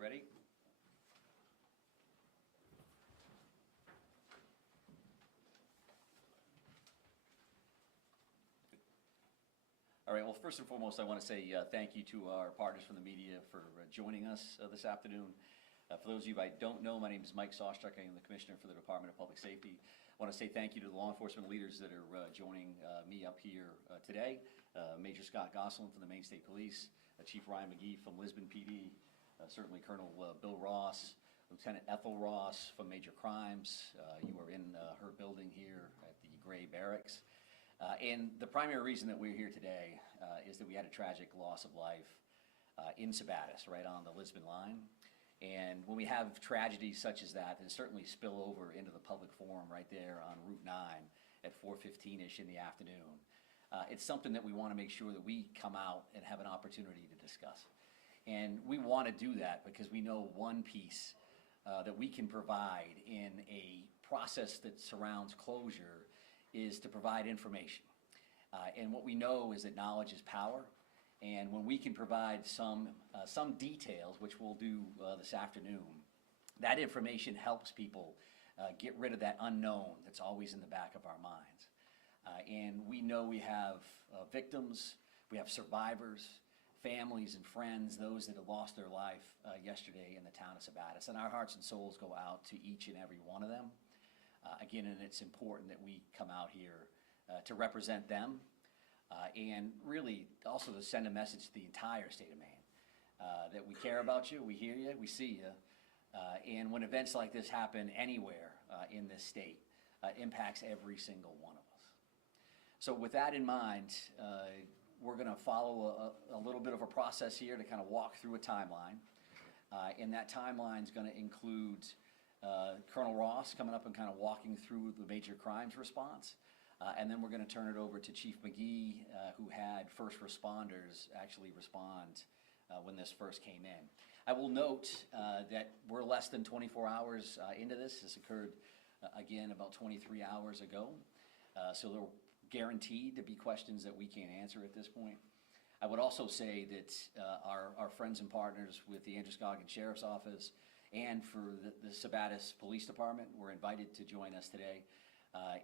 you ready? All right, well, first and foremost, I want to say thank you to our partners from the media for joining us this afternoon. For those of you I don't know, my name is Mike Sostruck. I am the Commissioner for the Department of Public Safety. I want to say thank you to the law enforcement leaders that are joining me up here today. Major Scott Gosselin from the Maine State Police, Chief Ryan McGee from Lisbon PD, certainly Colonel Bill Ross, Lieutenant Ethel Ross from Major Crimes. You are in her building here at the Gray Barracks. And the primary reason that we're here today is that we had a tragic loss of life in Sabattus, right on the Lisbon line. And when we have tragedies such as that certainly spill over into the public forum right there on Route 9 at 4:15-ish in the afternoon. It's something that we want to make sure that we come out and have an opportunity to discuss. And we want to do that because we know one piece that we can provide in a process that surrounds closure is to provide information. And what we know is that knowledge is power. And when we can provide some details, which we'll do this afternoon, that information helps people get rid of that unknown that's always in the back of our minds. And we know we have victims, we have survivors, families and friends, those that have lost their life yesterday in the town of Sabattus. And our hearts and souls go out to each and every one of them. Again, and it's important that we come out here to represent them and really also to send a message to the entire state of Maine that we care about you, we hear you, we see you. And when events like this happen anywhere in this state, it impacts every single one of us. So with that in mind, we're going to follow a little bit of a process here to kind of walk through a timeline. And that timeline is going to include Colonel Ross coming up and kind of walking through the major crimes response. And then we're going to turn it over to Chief McGee, who had first responders actually respond when this first came in. I will note that we're less than 24 hours into this. This occurred, again, about 23 hours ago. So there are guaranteed to be questions that we can't answer at this point. I would also say that our friends and partners with the Androscoggin Sheriff's Office and for the Sabattus Police Department were invited to join us today,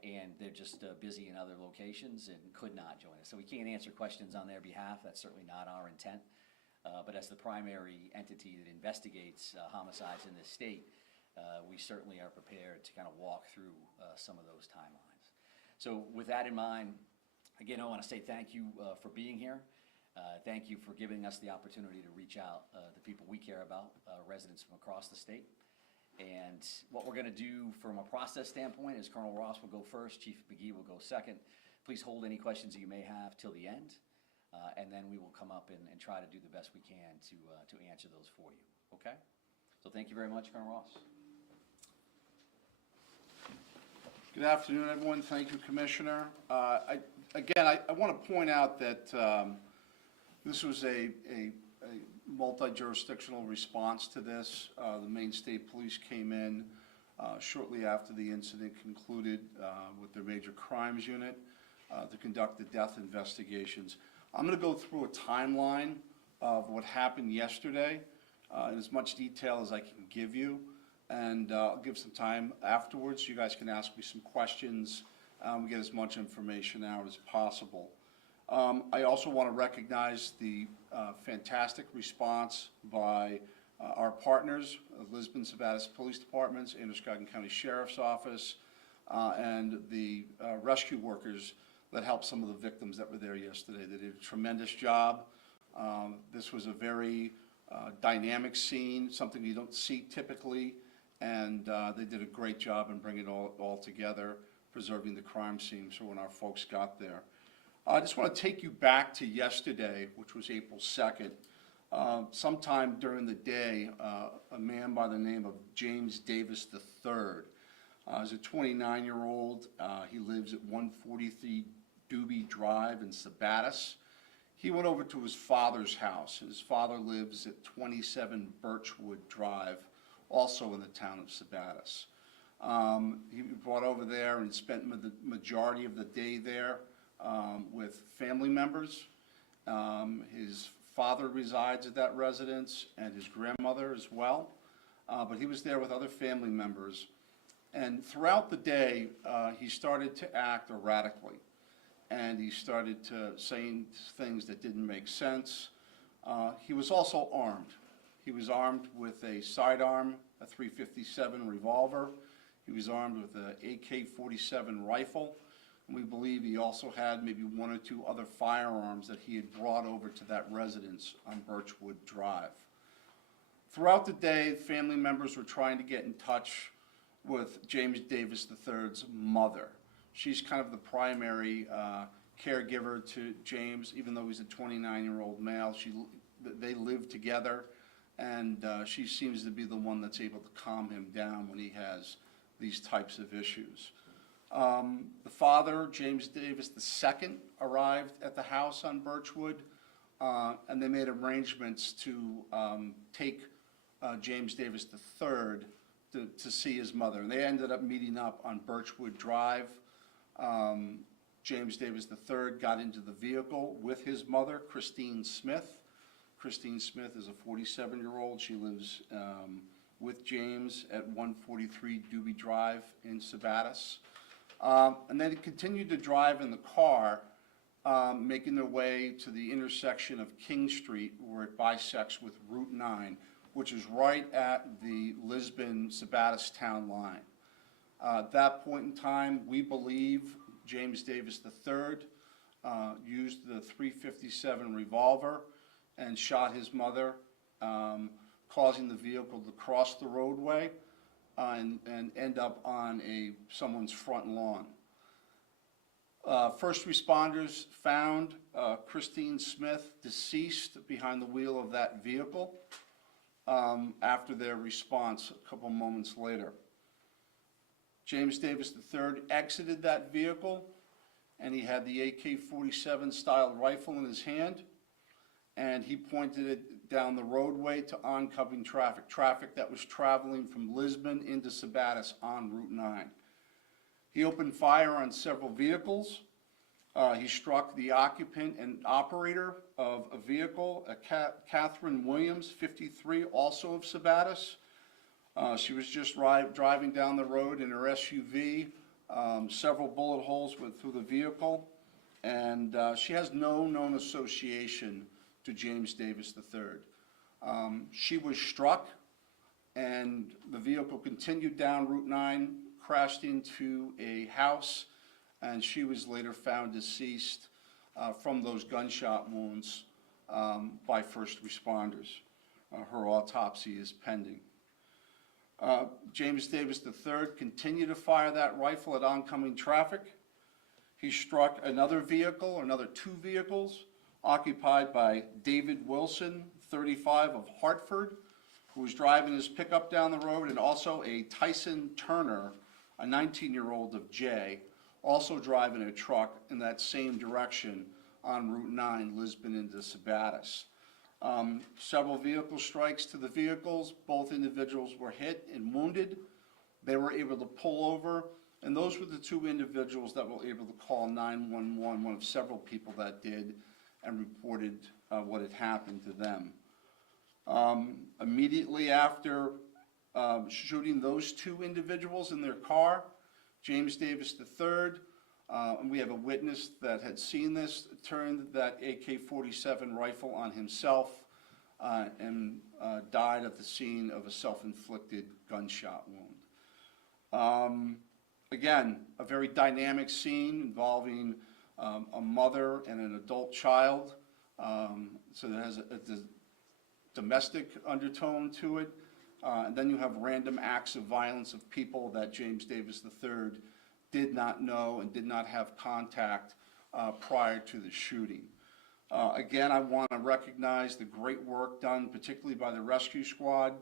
and they're just busy in other locations and could not join us. So we can't answer questions on their behalf. That's certainly not our intent. But as the primary entity that investigates homicides in this state, we certainly are prepared to kind of walk through some of those timelines. So with that in mind, again, I want to say thank you for being here. Thank you for giving us the opportunity to reach out to people we care about, residents from across the state. And what we're going to do from a process standpoint is Colonel Ross will go first, Chief McGee will go second. Please hold any questions that you may have till the end, and then we will come up and try to do the best we can to answer those for you, okay? So thank you very much, Colonel Ross. Good afternoon, everyone. Thank you, Commissioner. I want to point out that this was a multi-jurisdictional response to this. The Maine State Police came in shortly after the incident concluded with their major crimes unit to conduct the death investigations. I'm going to go through a timeline of what happened yesterday in as much detail as I can give you, and I'll give some time afterwards. You guys can ask me some questions. We get as much information out as possible. I also want to recognize the fantastic response by our partners, Lisbon Sabattus Police Departments, Androscoggin County Sheriff's Office, and the rescue workers that helped some of the victims that were there yesterday. They did a tremendous job. This was a very dynamic scene, something you don't see typically, and they did a great job in bringing it all together, preserving the crime scene so when our folks got there. I just want to take you back to yesterday, which was April 2nd. Sometime during the day, a man by the name of James Davis III, is a 29-year-old. He lives at 143 Doobie Drive in Sabattus. He went over to his father's house. His father lives at 27 Birchwood Drive, also in the town of Sabattus. He brought over there and spent the majority of the day there with family members. His father resides at that residence and his grandmother as well. But he was there with other family members. And throughout the day, he started to act erratically. And he started to saying things that didn't make sense. He was also armed. He was armed with a sidearm, a .357 revolver. He was armed with an AK-47 rifle. And we believe he also had maybe one or two other firearms that he had brought over to that residence on Birchwood Drive. Throughout the day, family members were trying to get in touch with James Davis III's mother. She's kind of the primary caregiver to James, even though he's a 29-year-old male. They live together, and she seems to be the one that's able to calm him down when he has these types of issues. The father, James Davis II, arrived at the house on Birchwood, and they made arrangements to take James Davis III to see his mother. And they ended up meeting up on Birchwood Drive. James Davis III got into the vehicle with his mother, Christine Smith. Christine Smith is a 47-year-old. She lives with James at 143 Doobie Drive in Sabattus. And then he continued to drive in the car, making their way to the intersection of King Street, where it bisects with Route 9, which is right at the Lisbon-Sabattus town line. At that point in time, we believe James Davis III used the .357 revolver and shot his mother, causing the vehicle to cross the roadway and end up on someone's front lawn. First responders found Christine Smith deceased behind the wheel of that vehicle after their response a couple moments later. James Davis III exited that vehicle, and he had the AK-47 style rifle in his hand, and he pointed it down the roadway to oncoming traffic that was traveling from Lisbon into Sabattus on Route 9. He opened fire on several vehicles. He struck the occupant and operator of a vehicle, Catherine Williams, 53, also of Sabattus. She was just driving down the road in her SUV. Several bullet holes went through the vehicle, and she has no known association to James Davis III. She was struck, and the vehicle continued down Route 9, crashed into a house, and she was later found deceased from those gunshot wounds by first responders. Her autopsy is pending. James Davis III continued to fire that rifle at oncoming traffic. He struck another vehicle, another two vehicles, occupied by David Wilson, 35, of Hartford, who was driving his pickup down the road, and also a Tyson Turner, a 19-year-old of Jay, also driving a truck in that same direction on Route 9, Lisbon into Sabattus. Several vehicle strikes to the vehicles. Both individuals were hit and wounded. They were able to pull over, and those were the two individuals that were able to call 911, one of several people that did, and reported what had happened to them. Immediately after shooting those two individuals in their car, James Davis III, and we have a witness that had seen this, turned that AK-47 rifle on himself and died at the scene of a self-inflicted gunshot wound. Again, a very dynamic scene involving a mother and an adult child, so it has a domestic undertone to it. And then you have random acts of violence of people that James Davis III did not know and did not have contact prior to the shooting. Again, I want to recognize the great work done, particularly by the rescue squad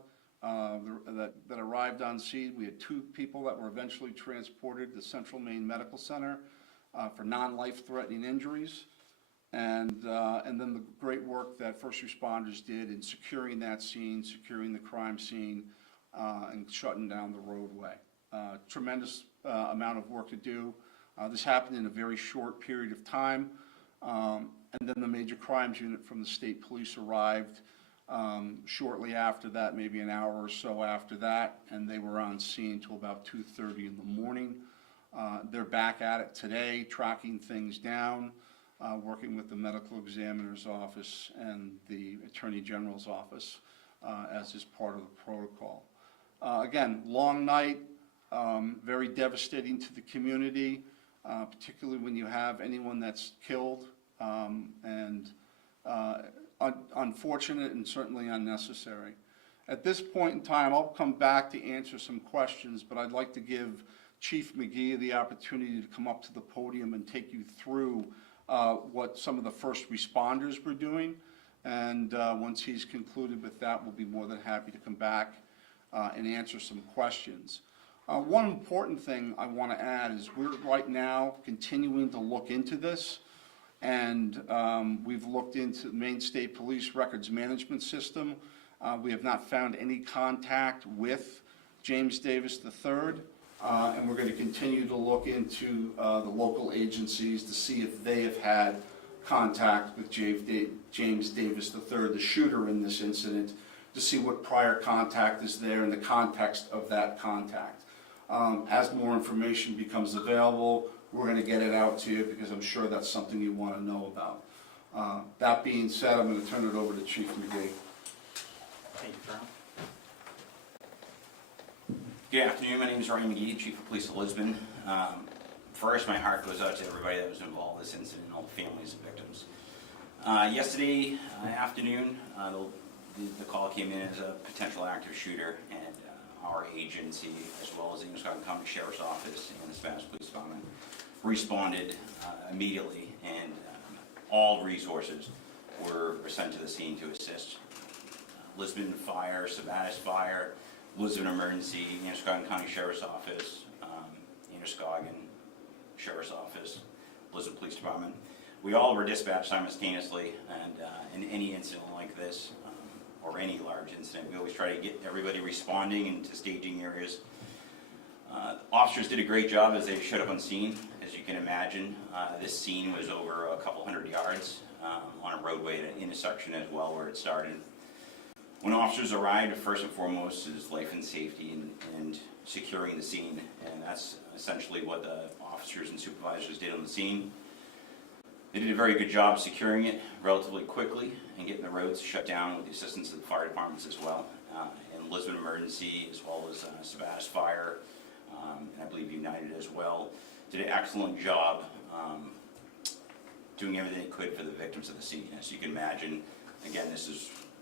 that arrived on scene. We had two people that were eventually transported to Central Maine Medical Center for non-life-threatening injuries. And then the great work that first responders did in securing that scene, securing the crime scene, and shutting down the roadway. Tremendous amount of work to do. This happened in a very short period of time. And then the major crimes unit from the state police arrived shortly after that, maybe an hour or so after that, and they were on scene till about 2:30 in the morning. They're back at it today, tracking things down, working with the medical examiner's office and the attorney general's office as is part of the protocol. Again, long night, very devastating to the community, particularly when you have anyone that's killed, and unfortunate and certainly unnecessary. At this point in time, I'll come back to answer some questions, but I'd like to give Chief McGee the opportunity to come up to the podium and take you through what some of the first responders were doing. And once he's concluded with that, we'll be more than happy to come back and answer some questions. One important thing I want to add is we're right now continuing to look into this, and we've looked into Maine State Police Records Management System. We have not found any contact with James Davis III, and we're going to continue to look into the local agencies to see if they have had contact with James Davis III, the shooter in this incident, to see what prior contact is there in the context of that contact. As more information becomes available, we're going to get it out to you because I'm sure that's something you want to know about. That being said, I'm going to turn it over to Chief McGee. Thank you, Colonel. Good afternoon. My name is Ryan McGee, Chief of Police of Lisbon. First, my heart goes out to everybody that was involved in this incident and all the families of victims. Yesterday afternoon, the call came in as a potential active shooter, and our agency, as well as the Enniscortland County Sheriff's Office and the Sabattus Police Department, responded immediately, and all resources were sent to the scene to assist. Lisbon Fire, Sabattus Fire, Lisbon Emergency, Enniscortland County Sheriff's Office, Enniscortland Sheriff's Office, Lisbon Police Department. We all were dispatched simultaneously, and in any incident like this, or any large incident, we always try to get everybody responding into staging areas. Officers did a great job as they showed up on scene. As you can imagine, this scene was over a couple hundred yards on a roadway at an intersection as well where it started. When officers arrived, first and foremost is life and safety and securing the scene, and that's essentially what the officers and supervisors did on the scene. They did a very good job securing it relatively quickly and getting the roads shut down with the assistance of the fire departments as well, and Lisbon Emergency as well as Sabattus Fire, and I believe United as well, did an excellent job doing everything they could for the victims of the scene. As you can imagine, again, this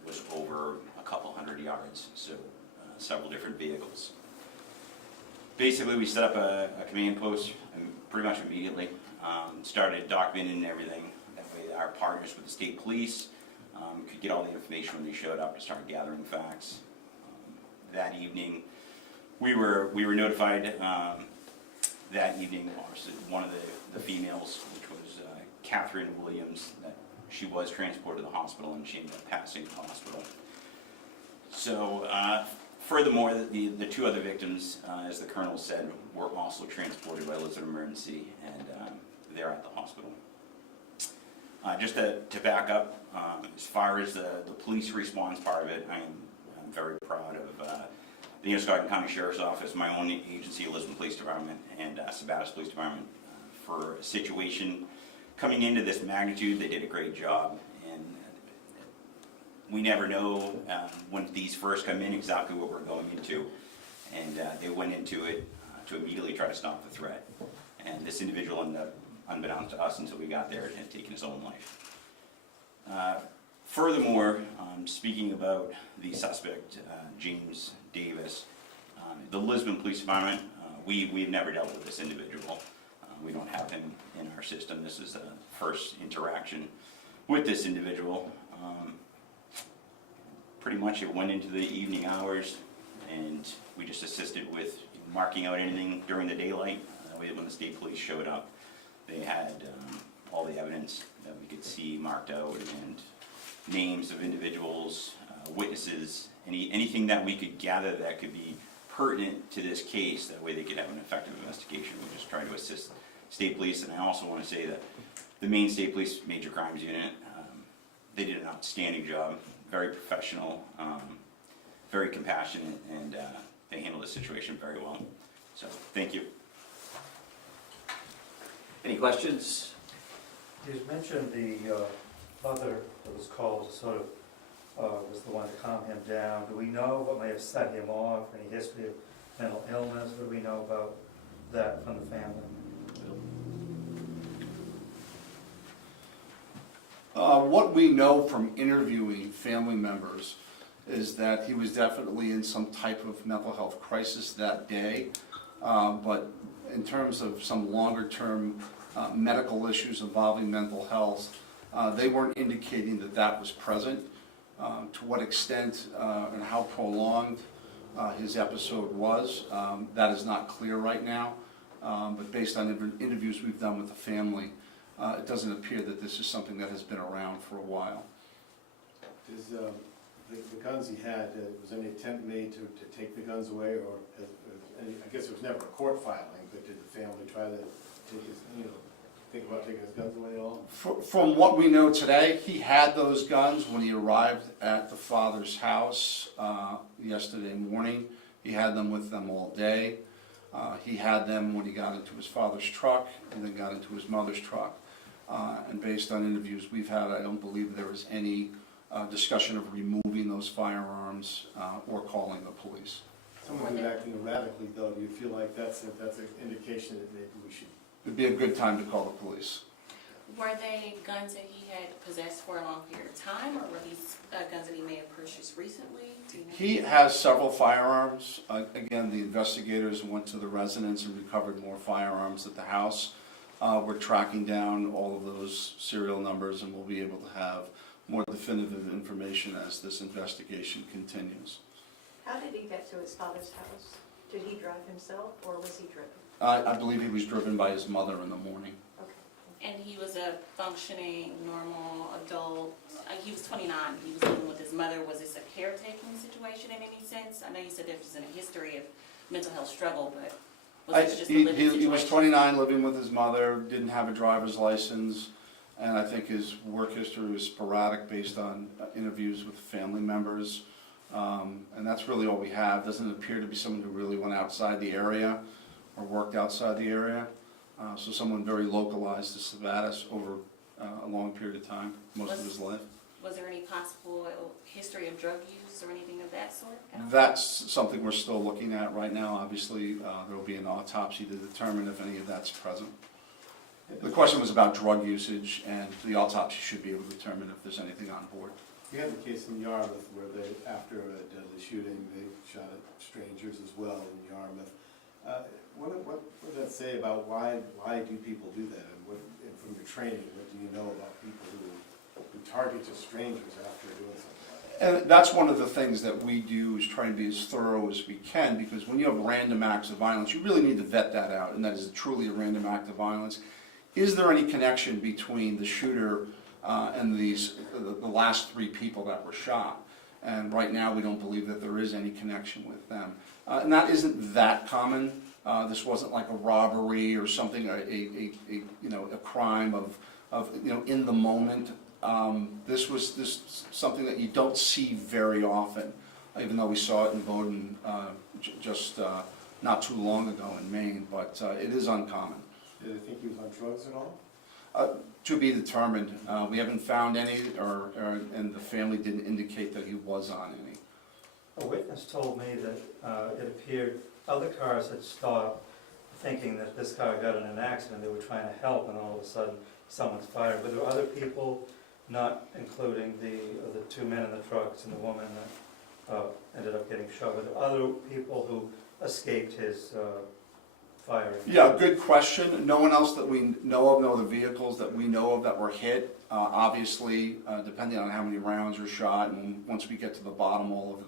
was over a couple hundred yards, so several different vehicles. Basically, we set up a command post pretty much immediately. Started documenting everything. That way our partners with the state police could get all the information when they showed up to start gathering facts. That evening, we were notified that evening, obviously, one of the females, which was Catherine Williams, that she was transported to the hospital and she ended up passing the hospital. So furthermore, the two other victims, as the colonel said, were also transported by Lisbon Emergency, and they're at the hospital. Just to back up, as far as the police response part of it, I'm very proud of the Enniscortland County Sheriff's Office, my own agency, Lisbon Police Department, and Sabattus Police Department. For a situation coming into this magnitude, they did a great job. And we never know when these first come in exactly what we're going into. And they went into it to immediately try to stop the threat. And this individual ended up, unbeknownst to us until we got there, had taken his own life. Furthermore, speaking about the suspect, James Davis, the Lisbon Police Department, we've never dealt with this individual. We don't have him in our system. This is the first interaction with this individual. Pretty much it went into the evening hours, and we just assisted with marking out anything during the daylight. That way when the state police showed up, they had all the evidence that we could see marked out, and names of individuals, witnesses, anything that we could gather that could be pertinent to this case. That way they could have an effective investigation. We just try to assist state police. And I also want to say that the Maine State Police Major Crimes Unit. They did an outstanding job, very professional, very compassionate, and they handled the situation very well. So, thank you. Any questions? You mentioned the mother that was called sort of was the one to calm him down. Do we know what may have set him off? Any history of mental illness? What do we know about that from the family? What we know from interviewing family members is that he was definitely in some type of mental health crisis that day. But in terms of some longer-term medical issues involving mental health, they weren't indicating that that was present. To what extent and how prolonged his episode was, that is not clear right now. But based on interviews we've done with the family, it doesn't appear that this is something that has been around for a while. Does the guns he had, was any attempt made to take the guns away, or any, I guess there was never a court filing, but did the family try to take his, think about taking his guns away at all? From what we know today, he had those guns when he arrived at the father's house yesterday morning. He had them with them all day. He had them when he got into his father's truck and then got into his mother's truck. And based on interviews we've had, I don't believe there was any discussion of removing those firearms or calling the police. Someone who's acting erratically, though, do you feel like that's an indication that maybe we should? It'd be a good time to call the police. Were they guns that he had possessed for a long period of time, or were these guns that he may have purchased recently? Do you know? He has several firearms. Again, the investigators went to the residence and recovered more firearms at the house. We're tracking down all of those serial numbers, and we'll be able to have more definitive information as this investigation continues. How did he get to his father's house? Did he drive himself, or was he driven? I believe he was driven by his mother in the morning. Okay. And he was a functioning, normal adult. He was 29. He was living with his mother. Was this a caretaking situation in any sense? I know you said there was a history of mental health struggle, but was this just a living situation? He was 29, living with his mother, didn't have a driver's license, and I think his work history was sporadic based on interviews with family members. And that's really all we have. Doesn't appear to be someone who really went outside the area or worked outside the area. So someone very localized to Sabattus over a long period of time, most of his life. Was there any possible history of drug use or anything of that sort? That's something we're still looking at right now. Obviously, there will be an autopsy to determine if any of that's present. The question was about drug usage, and the autopsy should be able to determine if there's anything on board. We had the case in Yarmouth where they, after a deadly shooting, they shot at strangers as well in Yarmouth. What does that say about why do people do that? And from your training, what do you know about people who target just strangers after doing something like that? And that's one of the things that we do, is try and be as thorough as we can, because when you have random acts of violence, you really need to vet that out, and that is truly a random act of violence. Is there any connection between the shooter and the last 3 people that were shot? And right now, we don't believe that there is any connection with them. And that isn't that common. This wasn't like a robbery or something, a crime of in the moment. This was something that you don't see very often, even though we saw it in Bowdoin just not too long ago in Maine, but it is uncommon. Did they think he was on drugs at all? To be determined. We haven't found any, and the family didn't indicate that he was on any. A witness told me that it appeared other cars had stopped thinking that this car got in an accident. They were trying to help, and all of a sudden someone's fired. But there were other people, not including the 2 men in the trucks and the woman that ended up getting shot. Were there other people who escaped his firing? Yeah, good question. No one else that we know of, no other vehicles that we know of that were hit. Obviously, depending on how many rounds were shot, and once we get to the bottom all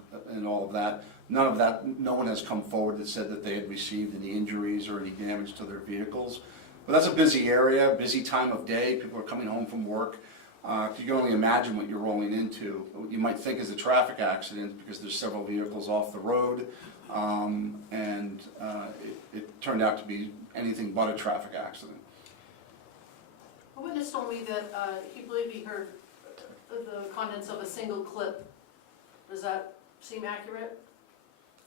of that, none of that, no one has come forward that said that they had received any injuries or any damage to their vehicles. But that's a busy area, busy time of day. People are coming home from work. You can only imagine what you're rolling into. What you might think is a traffic accident because there's several vehicles off the road, and it turned out to be anything but a traffic accident. A witness told me that he believed he heard the contents of a single clip. Does that seem accurate?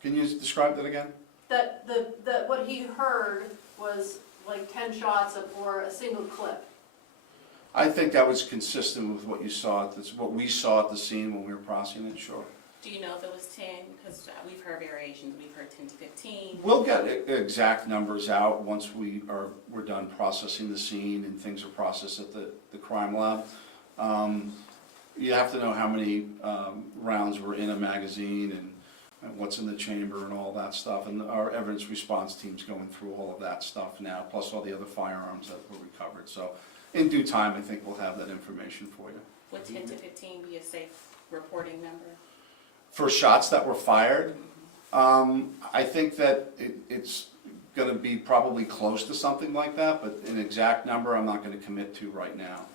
Can you describe that again? That what he heard was like 10 shots or a single clip. I think that was consistent with what you saw at this, what we saw at the scene when we were processing it, sure. Do you know if it was 10? Because we've heard variations, we've heard 10 to 15. We'll get exact numbers out once we're done processing the scene and things are processed at the crime lab. You have to know how many rounds were in a magazine and what's in the chamber and all that stuff. And our evidence response team's going through all of that stuff now, plus all the other firearms that were recovered. So in due time, I think we'll have that information for you. Would 10 to 15 be a safe reporting number? For shots that were fired, I think that it's gonna be probably close to something like that, but an exact number I'm not gonna commit to right now.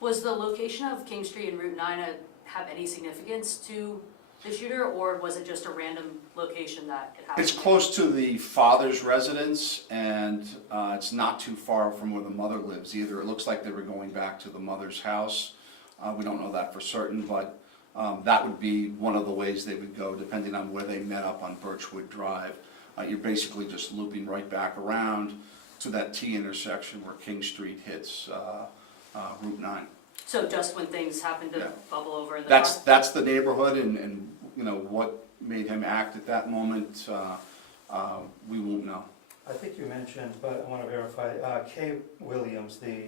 Was the location of King Street and Route 9 have any significance to the shooter, or was it just a random location that it happened? It's close to the father's residence, and it's not too far from where the mother lives either. It looks like they were going back to the mother's house. We don't know that for certain, but that would be one of the ways they would go, depending on where they met up on Birchwood Drive. You're basically just looping right back around to that T intersection where King Street hits Route 9. So just when things happen to Yeah. bubble over in the car? That's the neighborhood, and you know, what made him act at that moment, we won't know. I think you mentioned, but I want to verify, Kay Williams, the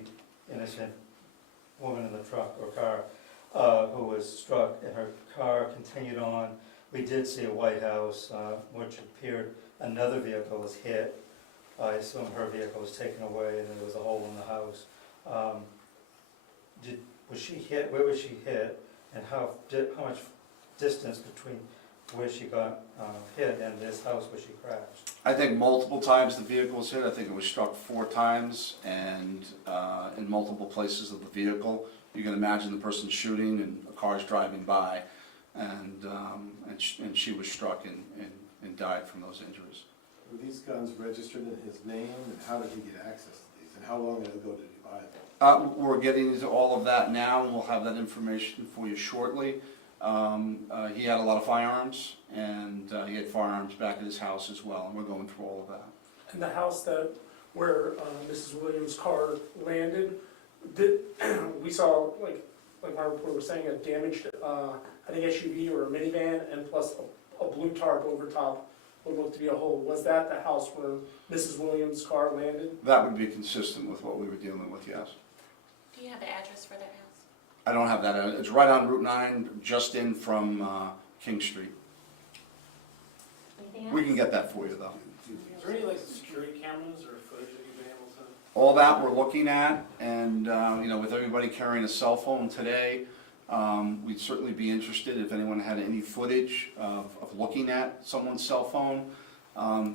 innocent woman in the truck or car, who was struck, and her car continued on. We did see a White House, which appeared another vehicle was hit. I assume her vehicle was taken away, and there was a hole in the house. Was she hit? Where was she hit? And how much distance between where she got hit and this house where she crashed? I think multiple times the vehicle was hit. I think it was struck 4 times, and in multiple places of the vehicle. You can imagine the person shooting and a car's driving by, and she was struck and died from those injuries. Were these guns registered in his name, and how did he get access to these, and how long ago did he buy them? We're getting into all of that now, and we'll have that information for you shortly. He had a lot of firearms, and he had firearms back at his house as well, and we're going through all of that. And the house where Mrs. Williams' car landed, we saw, like my reporter was saying, a damaged, I think SUV or a minivan, and plus a blue tarp over top what looked to be a hole. Was that the house where Mrs. Williams' car landed? That would be consistent with what we were dealing with, yes. Do you have the address for that house? I don't have that. It's right on Route 9, just in from King Street. Anything else? We can get that for you, though. Is there any security cameras or footage that you've been able to? All that we're looking at, and you know, with everybody carrying a cell phone today, we'd certainly be interested if anyone had any footage of looking at someone's cell phone.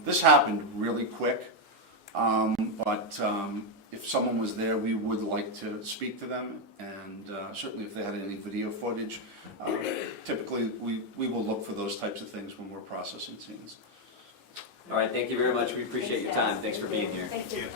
This happened really quick, but if someone was there, we would like to speak to them, and certainly if they had any video footage. Typically, we will look for those types of things when we're processing scenes. All right, thank you very much. We appreciate your time. Thanks for being here. Thank you. Thank you.